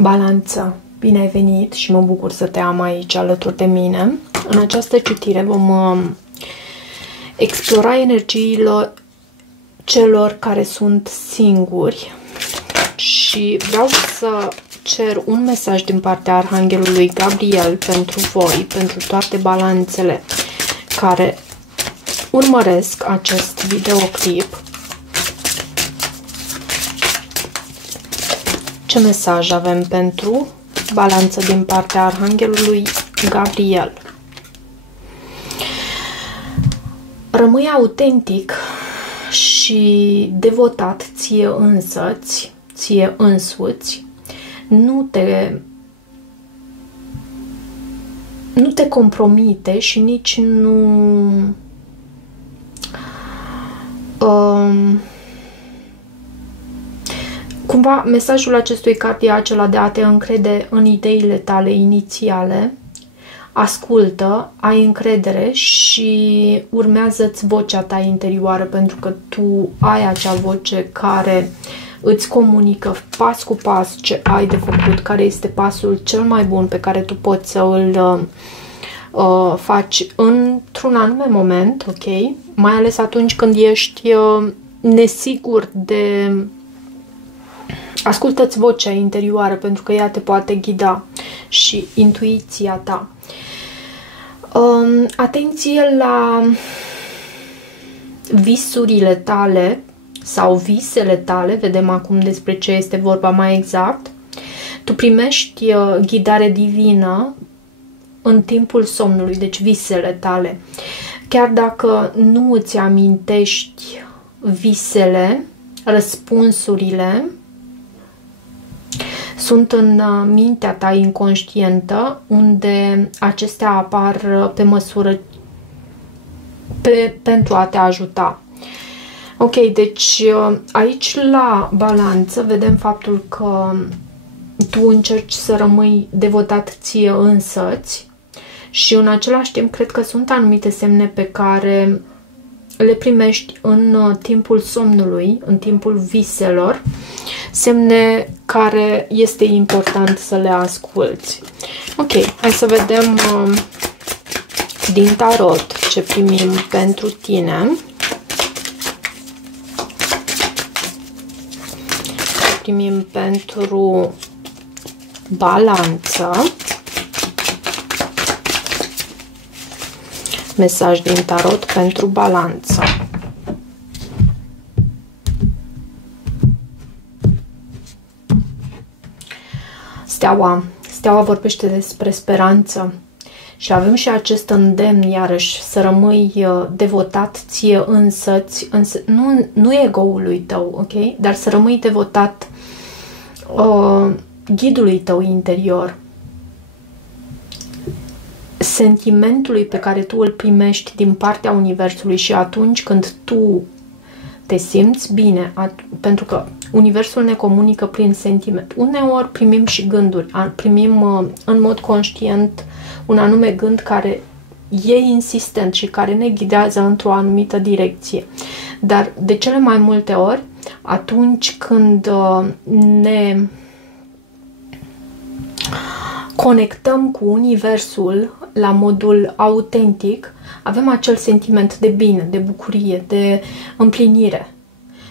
Balanță, bine ai venit și mă bucur să te am aici alături de mine. În această citire vom explora energiile celor care sunt singuri și vreau să cer un mesaj din partea Arhanghelului Gabriel pentru voi, pentru toate balanțele care urmăresc acest videoclip. Ce mesaj avem pentru balanță din partea Arhanghelului Gabriel? Rămâi autentic și devotat ție însăți, ție însuți. Nu te compromite și nici nu cumva mesajul acestui card e acela de a te încrede în ideile tale inițiale. Ascultă, ai încredere și urmează-ți vocea ta interioară, pentru că tu ai acea voce care îți comunică pas cu pas ce ai de făcut, care este pasul cel mai bun pe care tu poți să îl faci într-un anume moment, ok? Mai ales atunci când ești nesigur de... Ascultă-ți vocea interioară, pentru că ea te poate ghida, și intuiția ta. Atenție la visurile tale sau visele tale. Vedem acum despre ce este vorba mai exact. Tu primești ghidare divină în timpul somnului, deci visele tale. Chiar dacă nu îți amintești visele, răspunsurile sunt în mintea ta inconștientă, unde acestea apar pe măsură pentru a te ajuta. Ok, deci aici la balanță vedem faptul că tu încerci să rămâi devotat ție însăți și în același timp cred că sunt anumite semne pe care le primești în timpul somnului, în timpul viselor, semne care este important să le asculți. Ok, hai să vedem din tarot ce primim pentru tine. Ce primim pentru balanță. Mesaj din tarot pentru balanță. Steaua vorbește despre speranță și avem și acest îndemn, iarăși, să rămâi devotat ție însăți, nu ego-ului tău, ok? Dar să rămâi devotat ghidului tău interior, sentimentului pe care tu îl primești din partea universului. Și atunci când tu te simți bine, pentru că universul ne comunică prin sentiment. Uneori primim și gânduri, primim în mod conștient un anume gând care e insistent și care ne ghidează într-o anumită direcție. Dar de cele mai multe ori, atunci când ne conectăm cu universul la modul autentic, avem acel sentiment de bine, de bucurie, de împlinire.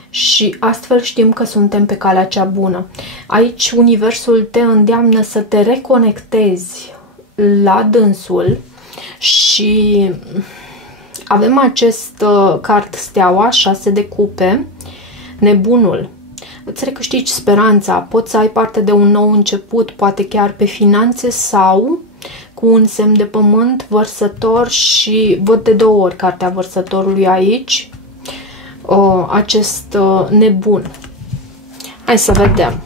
Și astfel știm că suntem pe calea cea bună. Aici universul te îndeamnă să te reconectezi la dânsul și avem acest card steaua, 6 de cupe, nebunul. Îți recâștigi speranța, poți să ai parte de un nou început, poate chiar pe finanțe sau cu un semn de pământ, vărsător, și văd de 2 ori cartea vărsătorului aici, acest nebun. Hai să vedem.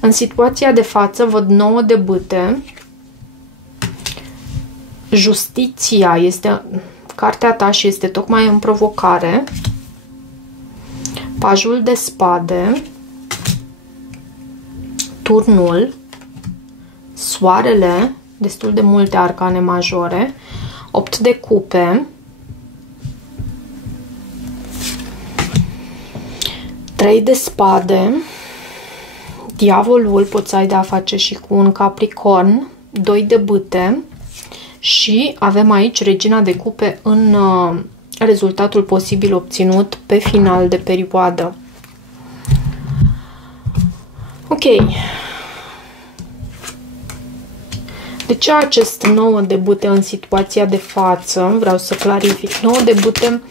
În situația de față văd 9 de bâte, justiția este cartea ta și este tocmai în provocare, pajul de spade, turnul, soarele, destul de multe arcane majore, 8 de cupe, 3 de spade, Diavolul, poți să ai de-a face și cu un Capricorn, 2 de bâte și avem aici Regina de Cupe în rezultatul posibil obținut pe final de perioadă. Ok. De ce acest 9 de bâte în situația de față? Vreau să clarific. 9 de bâte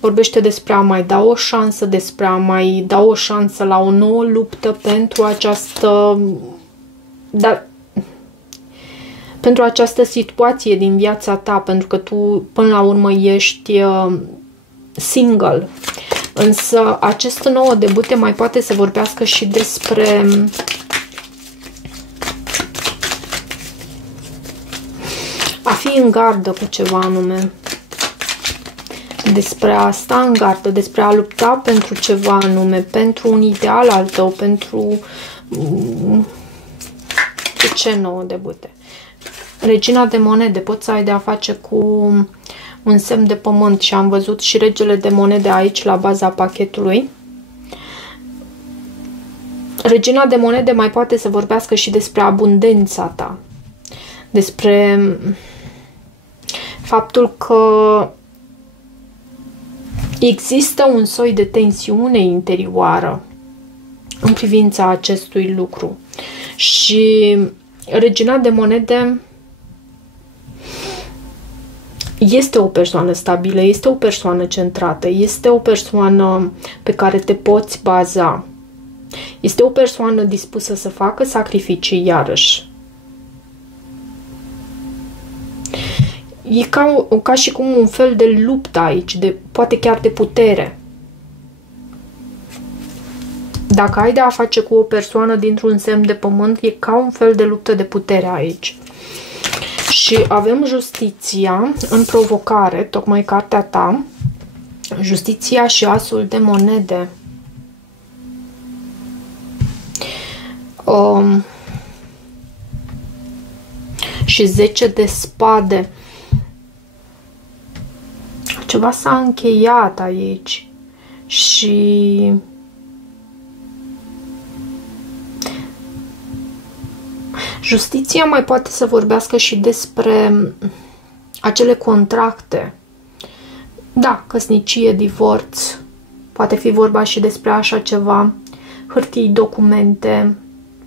vorbește despre a mai da o șansă, despre a mai da o șansă la o nouă luptă pentru această... pentru această situație din viața ta, pentru că tu până la urmă ești single. Însă acest 9 de bâte mai poate să vorbească și despre a fi în gardă cu ceva anume. Despre a sta în gardă, despre a lupta pentru ceva anume, pentru un ideal al tău, pentru... De ce 9 de bâte? Regina de monede, poți să ai de a face cu un semn de pământ și am văzut și regele de monede aici la baza pachetului. Regina de monede mai poate să vorbească și despre abundența ta, despre faptul că există un soi de tensiune interioară în privința acestui lucru. Și Regina de monede este o persoană stabilă, este o persoană centrată, este o persoană pe care te poți baza. Este o persoană dispusă să facă sacrificii iarăși. E ca și cum un fel de luptă aici, poate chiar de putere. Dacă ai de a face cu o persoană dintr-un semn de pământ, e ca un fel de luptă de putere aici. Și avem justiția în provocare, tocmai cartea ta, justiția și asul de monede. Și 10 de spade. Ceva s-a încheiat aici. Și justiția mai poate să vorbească și despre acele contracte. Da, căsnicie, divorț. Poate fi vorba și despre așa ceva. Hârtii, documente.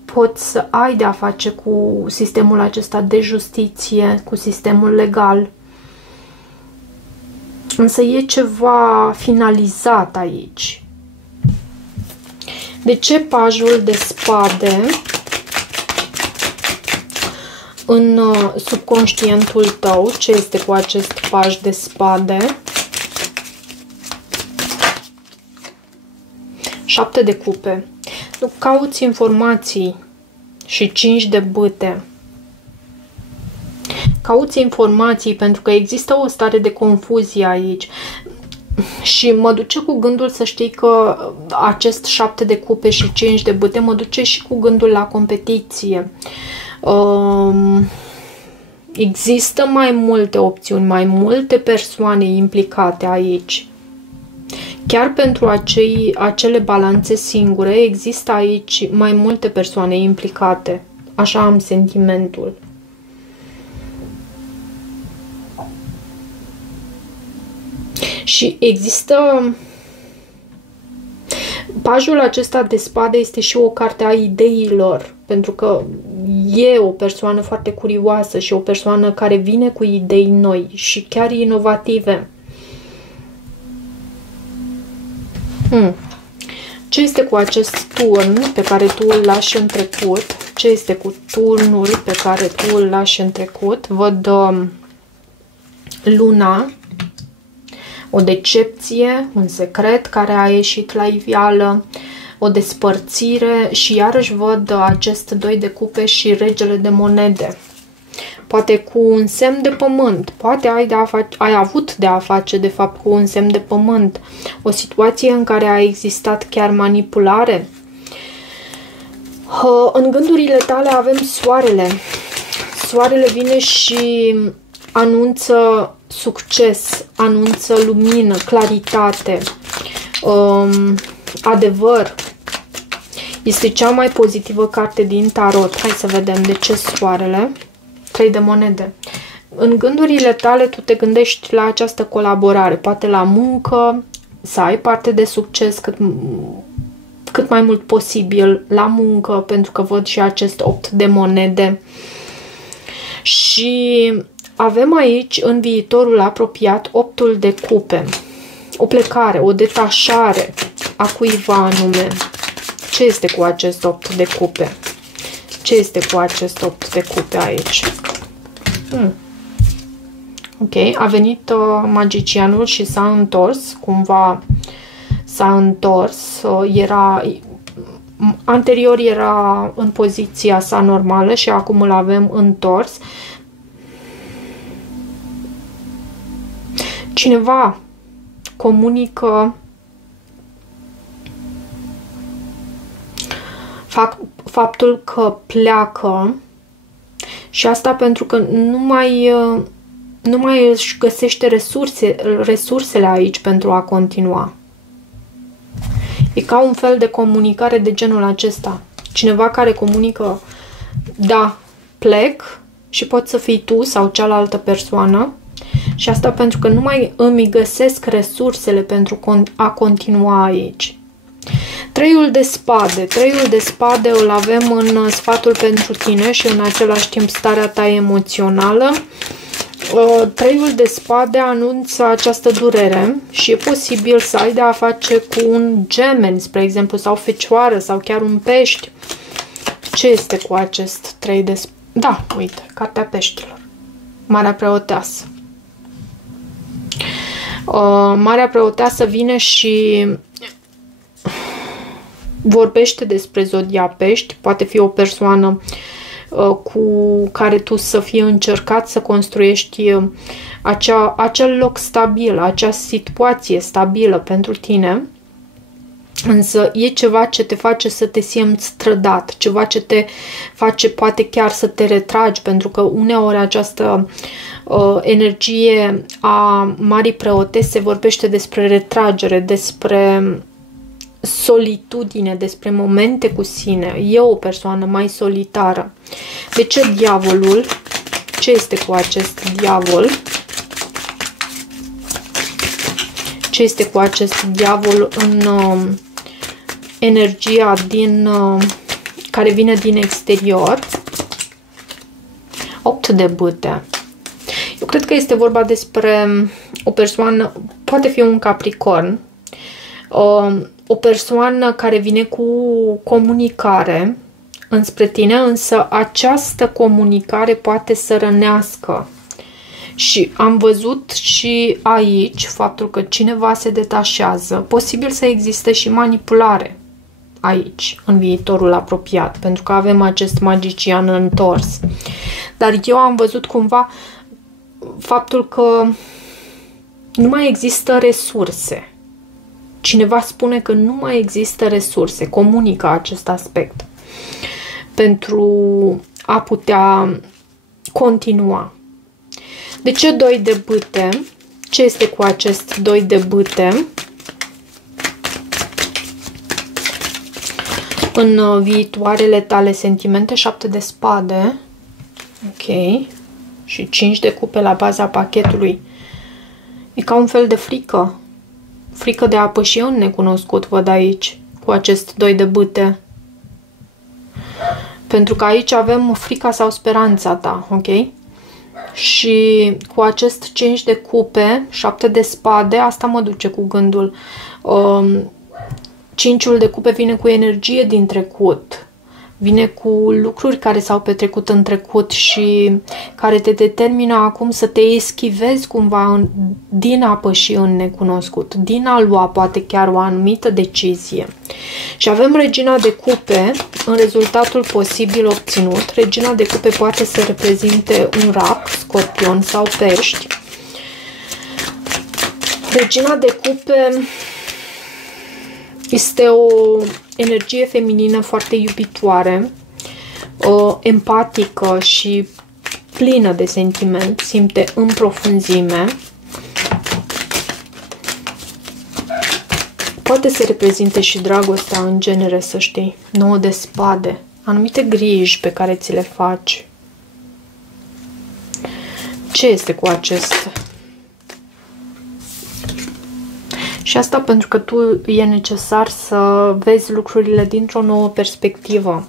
Poți să ai de a face cu sistemul acesta de justiție, cu sistemul legal. Însă e ceva finalizat aici. De ce pajul de spade în subconștientul tău? Ce este cu acest paj de spade? 7 de cupe. Nu cauți informații și 5 de bâte. Cauți informații pentru că există o stare de confuzie aici. Și mă duce cu gândul să știi că acest 7 de cupe și 5 de bâte mă duce și cu gândul la competiție. Există mai multe opțiuni, mai multe persoane implicate aici. Chiar pentru acele balanțe singure, există aici mai multe persoane implicate. Așa am sentimentul. Și există... Pajul acesta de spade este și o carte a ideilor, pentru că e o persoană foarte curioasă și o persoană care vine cu idei noi și chiar inovative. Ce este cu acest turn pe care tu îl lași în trecut? Ce este cu turnul pe care tu îl lași în trecut? Văd luna, o decepție, un secret care a ieșit la iveală, o despărțire și iarăși văd acest 2 de cupe și regele de monede. Poate cu un semn de pământ, poate ai avut de a face de fapt cu un semn de pământ, o situație în care a existat chiar manipulare. În gândurile tale avem soarele. Soarele vine și anunță succes, anunță lumină, claritate, adevăr. Este cea mai pozitivă carte din tarot. Hai să vedem de ce soarele. 3 de monede. În gândurile tale tu te gândești la această colaborare, poate la muncă, să ai parte de succes cât mai mult posibil la muncă, pentru că văd și acest 8 de monede. Și avem aici, în viitorul apropiat, 8-ul de cupe. O plecare, o detașare a cuiva anume. Ce este cu acest 8 de cupe? Ce este cu acest 8 de cupe aici? Ok, a venit magicianul și s-a întors, cumva s-a întors, anterior era în poziția sa normală și acum îl avem întors. Cineva comunică faptul că pleacă și asta pentru că nu mai își găsește resursele aici pentru a continua. E ca un fel de comunicare de genul acesta. Cineva care comunică, da, plec, și poți să fii tu sau cealaltă persoană. Și asta pentru că nu mai îmi găsesc resursele pentru a continua aici. 3-ul de spade. 3-ul de spade îl avem în sfatul pentru tine și în același timp starea ta emoțională. 3-ul de spade anunță această durere și e posibil să ai de a face cu un gemeni, spre exemplu, sau fecioară, sau chiar un pești. Ce este cu acest 3 de spade? Da, uite, cartea peștilor. Marea preoteasă. Marea preoteasă vine și vorbește despre zodia pești. Poate fi o persoană cu care tu să fii încercat să construiești acel loc stabil, acea situație stabilă pentru tine, însă e ceva ce te face să te simți trădat, ceva ce te face poate chiar să te retragi, pentru că uneori această energie a Marii Preotese vorbește despre retragere, despre solitudine, despre momente cu sine. E o persoană mai solitară. De ce diavolul? Ce este cu acest diavol? Ce este cu acest diavol în energia care vine din exterior? 8 de bâte. Eu cred că este vorba despre o persoană, poate fi un capricorn, o persoană care vine cu comunicare înspre tine, însă această comunicare poate să rănească. Și am văzut și aici faptul că cineva se detașează. Posibil să existe și manipulare aici, în viitorul apropiat, pentru că avem acest magician întors. Dar eu am văzut cumva faptul că nu mai există resurse. Cineva spune că nu mai există resurse, comunică acest aspect pentru a putea continua. De ce 2 de bâte? Ce este cu acest 2 de bâte? În viitoarele tale sentimente, 7 de spade. Ok. Și 5 de cupe la baza pachetului. E ca un fel de frică. Frică de a păși în necunoscut, văd aici, cu acest 2 de bâte. Pentru că aici avem frica sau speranța ta, ok? Și cu acest 5 de cupe, 7 de spade, asta mă duce cu gândul. 5-ul de cupe vine cu energie din trecut. Vine cu lucruri care s-au petrecut în trecut și care te determină acum să te eschivezi cumva din a păși în necunoscut, din a lua poate chiar o anumită decizie. Și avem regina de cupe în rezultatul posibil obținut. Regina de cupe poate să reprezinte un rac, scorpion sau pești. Regina de cupe este o energie feminină foarte iubitoare, empatică și plină de sentiment, simte în profunzime. Poate să reprezinte și dragostea în genere, să știi. 9 de spade. Anumite griji pe care ți le faci. Ce este cu acestea? Și asta pentru că tu e necesar să vezi lucrurile dintr-o nouă perspectivă.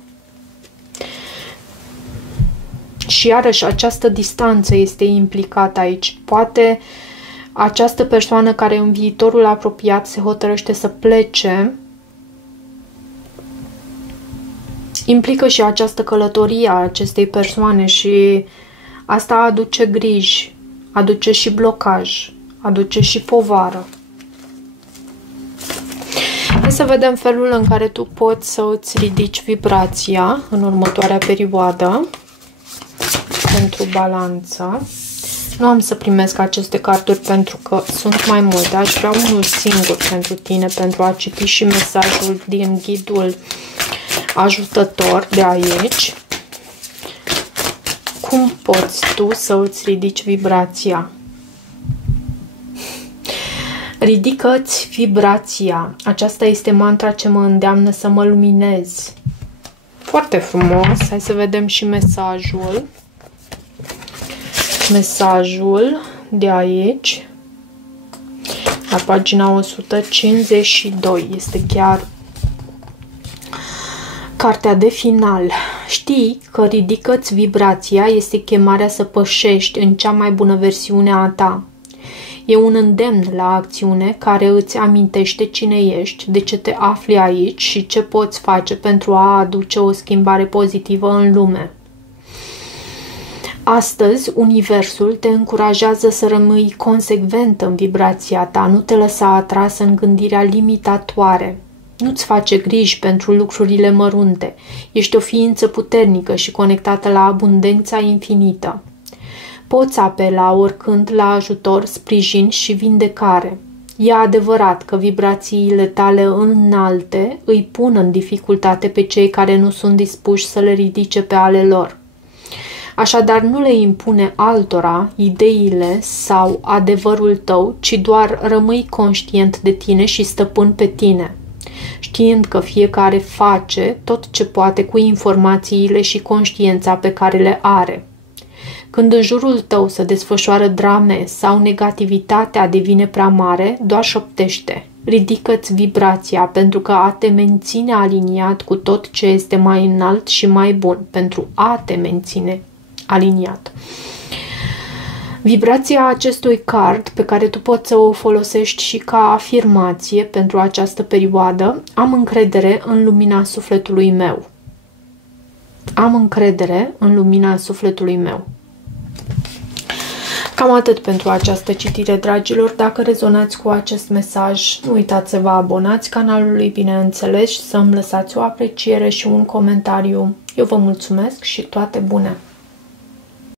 Și iarăși această distanță este implicată aici. Poate această persoană care în viitorul apropiat se hotărăște să plece, implică și această călătorie a acestei persoane și asta aduce griji, aduce și blocaj, aduce și povară. Hai să vedem felul în care tu poți să îți ridici vibrația în următoarea perioadă pentru balanță. Nu am să primesc aceste carduri pentru că sunt mai multe. Aș vrea unul singur pentru tine, pentru a citi și mesajul din ghidul ajutător de aici. Cum poți tu să îți ridici vibrația? Ridică-ți vibrația. Aceasta este mantra ce mă îndeamnă să mă luminez. Foarte frumos. Hai să vedem și mesajul. Mesajul de aici, la pagina 152. Este chiar cartea de final. Știi că ridică-ți vibrația este chemarea să pășești în cea mai bună versiune a ta. E un îndemn la acțiune care îți amintește cine ești, de ce te afli aici și ce poți face pentru a aduce o schimbare pozitivă în lume. Astăzi, Universul te încurajează să rămâi consecvent în vibrația ta, nu te lăsa atras în gândirea limitatoare. Nu-ți face griji pentru lucrurile mărunte. Ești o ființă puternică și conectată la abundența infinită. Poți apela oricând la ajutor, sprijin și vindecare. E adevărat că vibrațiile tale înalte îi pun în dificultate pe cei care nu sunt dispuși să le ridice pe ale lor. Așadar, nu le impune altora ideile sau adevărul tău, ci doar rămâi conștient de tine și stăpân pe tine, știind că fiecare face tot ce poate cu informațiile și conștiința pe care le are. Când în jurul tău se desfășoară drame sau negativitatea devine prea mare, doar șoptește. Ridică-ți vibrația pentru că a te menține aliniat cu tot ce este mai înalt și mai bun, pentru a te menține aliniat. Vibrația acestui card, pe care tu poți să o folosești și ca afirmație pentru această perioadă: am încredere în lumina sufletului meu. Am încredere în lumina sufletului meu. Cam atât pentru această citire, dragilor. Dacă rezonați cu acest mesaj, nu uitați să vă abonați canalului, bineînțeles, și să îmi lăsați o apreciere și un comentariu. Eu vă mulțumesc și toate bune!